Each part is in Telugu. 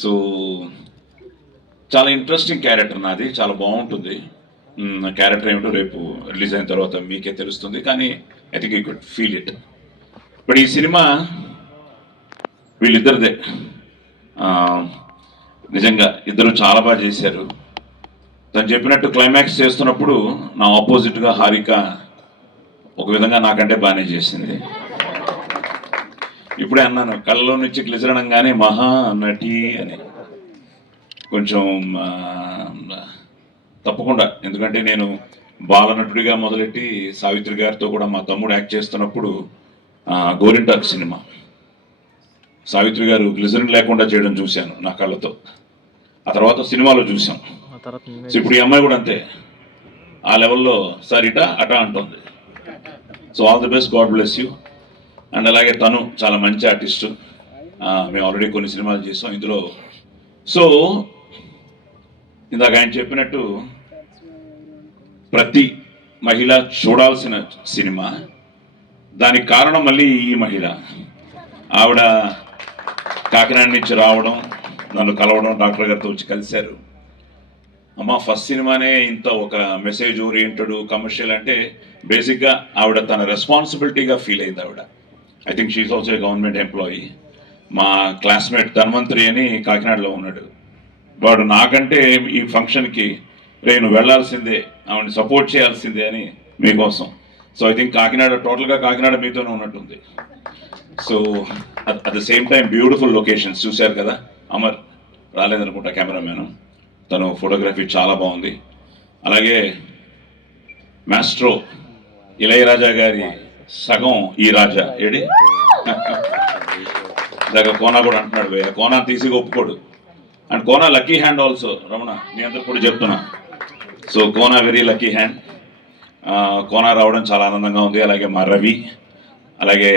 సో చాలా ఇంట్రెస్టింగ్ క్యారెక్టర్ నాది, చాలా బాగుంటుంది. క్యారెక్టర్ ఏమిటో రేపు రిలీజ్ అయిన తర్వాత మీకే తెలుస్తుంది, కానీ I think you could feel it. But ఈ సినిమా వీళ్ళిద్దరిదే. నిజంగా ఇద్దరు చాలా బాగా చేశారు. తను చెప్పినట్టు క్లైమాక్స్ చేస్తున్నప్పుడు నా ఆపోజిట్గా హారిక ఒక విధంగా నాకంటే బాగానే చేసింది. ఇప్పుడే అన్నాను, కళ్ళలో నుంచి గ్లిజరనంగానే మహా నటి అని. కొంచెం తప్పకుండా, ఎందుకంటే నేను బాలనటుడిగా మొదలెట్టి సావిత్రి గారితో కూడా మా తమ్ముడు యాక్ట్ చేస్తున్నప్పుడు గోరింటాక్ సినిమా సావిత్రి గారు గ్లిజరిన్ లేకుండా చేయడం చూశాను నా కళ్ళతో. ఆ తర్వాత సినిమాలో చూసాం. సో ఇప్పుడు ఈ అమ్మాయి కూడా అంతే, ఆ లెవెల్లో సార్ ఇటా అటా అంటుంది. So all the best, God bless you. And అలాగే తను చాలా మంచి ఆర్టిస్టు. మేము ఆల్రెడీ కొన్ని సినిమాలు చేసాం ఇందులో. సో ఇందాక ఆయన చెప్పినట్టు ప్రతి మహిళ చూడాల్సిన సినిమా. దానికి కారణం మళ్ళీ ఈ మహిళ. ఆవిడ కాకినాడ నుంచి రావడం, నన్ను కలవడం, డాక్టర్ గారితో వచ్చి కలిశారు. అమ్మ ఫస్ట్ సినిమానే ఇంత ఒక మెసేజ్ ఓరియంటెడ్ కమర్షియల్ అంటే బేసిక్గా ఆవిడ తన రెస్పాన్సిబిలిటీగా ఫీల్ అయింది ఆవిడ. I think she is also a government employee. మా క్లాస్మేట్ ధన్వంతరి అని కాకినాడలో ఉన్నాడు. వాడు నాకంటే ఈ ఫంక్షన్కి నేను వెళ్లాల్సిందే, ఆవిడని సపోర్ట్ చేయాల్సిందే అని మీకోసం. సో ఐ థింక్ కాకినాడ టోటల్గా కాకినాడ మీతోనే ఉన్నట్టుంది. So at the same time beautiful locations చూశారు కదా. అమర్ రాలేదనుకుంటా కెమెరామ్యాన్, తను ఫోటోగ్రఫీ చాలా బాగుంది. అలాగే మాస్ట్రో ఇళయరాజా గారి సగం ఈ రాజా ఏడి దగ్గర కోనా కూడా అంటున్నాడు, భయ్య కోనా తీసి ఒప్పుకోడు. And Kona lucky hand also. Ramana మీ అందరు కూడా చెప్తున్నా, so Kona very lucky hand. Kona రావడం చాలా ఆనందంగా ఉంది. అలాగే మా రవి, అలాగే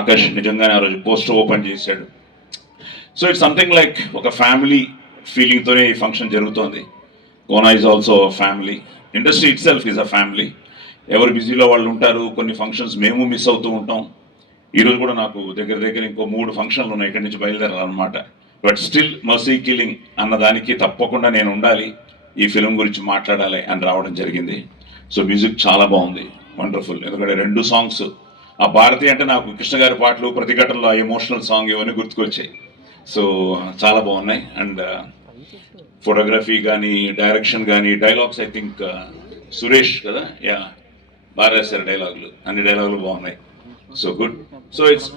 ఆకాష్ నిజంగానే ఆ రోజు పోస్టర్ ఓపెన్ చేశాడు. సో ఇట్స్ సంథింగ్ లైక్ ఒక ఫ్యామిలీ ఫీలింగ్తోనే ఈ ఫంక్షన్ జరుగుతోంది. Kona is also family, industry it self is a family. ఎవరు బిజీలో వాళ్ళు ఉంటారు. కొన్ని ఫంక్షన్స్ మేము మిస్ అవుతూ ఉంటాం. ఈరోజు కూడా నాకు దగ్గర ఇంకో 3 ఫంక్షన్లు ఉన్నాయి, ఇక్కడి నుంచి బయలుదేరాలన్నమాట. బట్ స్టిల్ మర్సీ కిల్లింగ్ అన్నదానికి తప్పకుండా నేను ఉండాలి, ఈ ఫిలిం గురించి మాట్లాడాలి అని రావడం జరిగింది. సో మ్యూజిక్ చాలా బాగుంది, వండర్ఫుల్. ఎందుకంటే 2 సాంగ్స్, ఆ భారతి అంటే నాకు కృష్ణ గారి పాటలు, ప్రతిఘటనలో ఆ ఎమోషనల్ సాంగ్ ఇవన్నీ గుర్తుకొచ్చాయి. సో చాలా బాగున్నాయి. అండ్ ఫోటోగ్రఫీ కానీ, డైరెక్షన్ కానీ, డైలాగ్స్ ఐ థింక్ సురేష్ కదా, యా బాగా రాశారు డైలాగులు, అన్ని డైలాగులు బాగున్నాయి. So good. సో ఇట్స్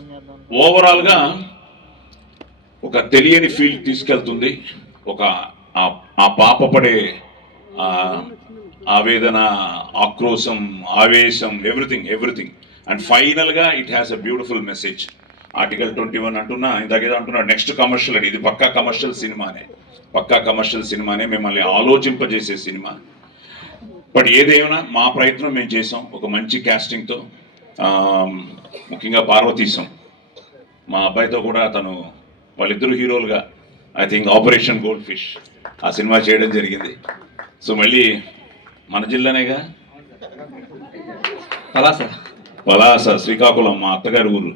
ఓవరాల్గా ఒక తెలియని ఫీల్ తీసుకెళ్తుంది. ఒక ఆ పాప పడే ఆవేదన, ఆక్రోశం, ఆవేశం, ఎవ్రీథింగ్. అండ్ ఫైనల్గా it has a beautiful message. Article 21 అంటున్నా, ఇందాకేదో అంటున్నా, నెక్స్ట్ కమర్షియల్ అని. ఇది పక్కా కమర్షియల్ సినిమానే, మిమ్మల్ని ఆలోచింపజేసే సినిమా. బట్ ఏదేమైనా మా ప్రయత్నం మేము చేసాం ఒక మంచి క్యాస్టింగ్తో. ముఖ్యంగా పార్వతీశం మా అబ్బాయితో కూడా, తను వాళ్ళిద్దరు హీరోలుగా I think operation gold fish ఆ సినిమా చేయడం జరిగింది. సో మళ్ళీ మన జిల్లానేగా, పలాస శ్రీకాకుళం మా అత్తగారి ఊరు.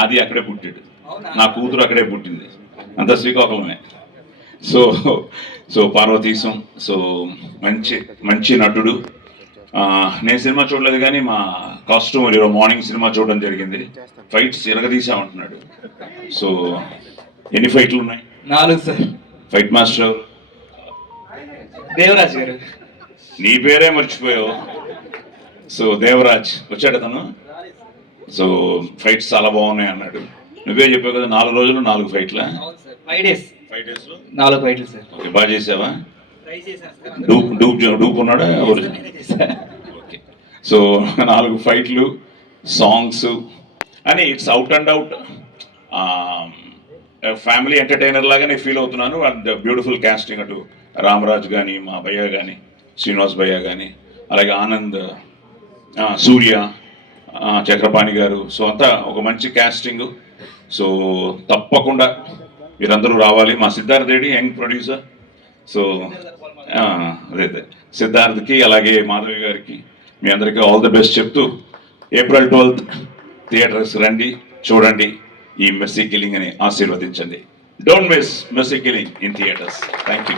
ఆది అక్కడే పుట్టాడు, నా కూతురు అక్కడే పుట్టింది, అంతా శ్రీకాకుళమే. సో పార్వతీశం సో మంచి నటుడు. నేను సినిమా చూడలేదు కానీ మా కాస్ట్యూమర్ ఈరోజు మార్నింగ్ సినిమా చూడడం జరిగింది. ఫైట్స్ ఎరగదీసామంటున్నాడు. సో ఎన్ని ఫైట్లు ఉన్నాయి? 4 సార్. ఫైట్ మాస్టర్ దేవరాజ్ గారు. నీ పేరే మర్చిపోయావు. సో దేవరాజ్ వచ్చాడు తను. సో ఫైట్స్ చాలా బాగున్నాయి అన్నాడు. నువ్వే చెప్పావు కదా, 4 రోజులు 4 ఫైట్లా? 5 days 4 ఫైట్లు సార్. ఓకే, బాగా చేసావా? డూప్ ఉన్నాడా? ఓకే. సో 4 ఫైట్లు, సాంగ్స్ అని it's out and out family entertainer లాగానే ఫీల్ అవుతున్నాను. అండ్ బ్యూటిఫుల్ క్యాస్టింగ్, అటు రామరాజ్ కానీ, మా భయ్య కానీ, శ్రీనివాస్ భయ్య కానీ, అలాగే ఆనంద్, సూర్య, చక్రపాణి గారు. సో అంతా ఒక మంచి క్యాస్టింగ్. సో తప్పకుండా మీరందరూ రావాలి. మా Siddharth Reddy young producer. So అదే సిద్ధార్థ్కి, అలాగే మాధవి గారికి, మీ అందరికీ ఆల్ ది బెస్ట్ చెప్తూ, April 12th థియేటర్స్ రండి, చూడండి. ఈ మెర్సీ కిల్లింగ్ అని ఆశీర్వదించండి. Don't miss mercy killing in theatres. Thank you.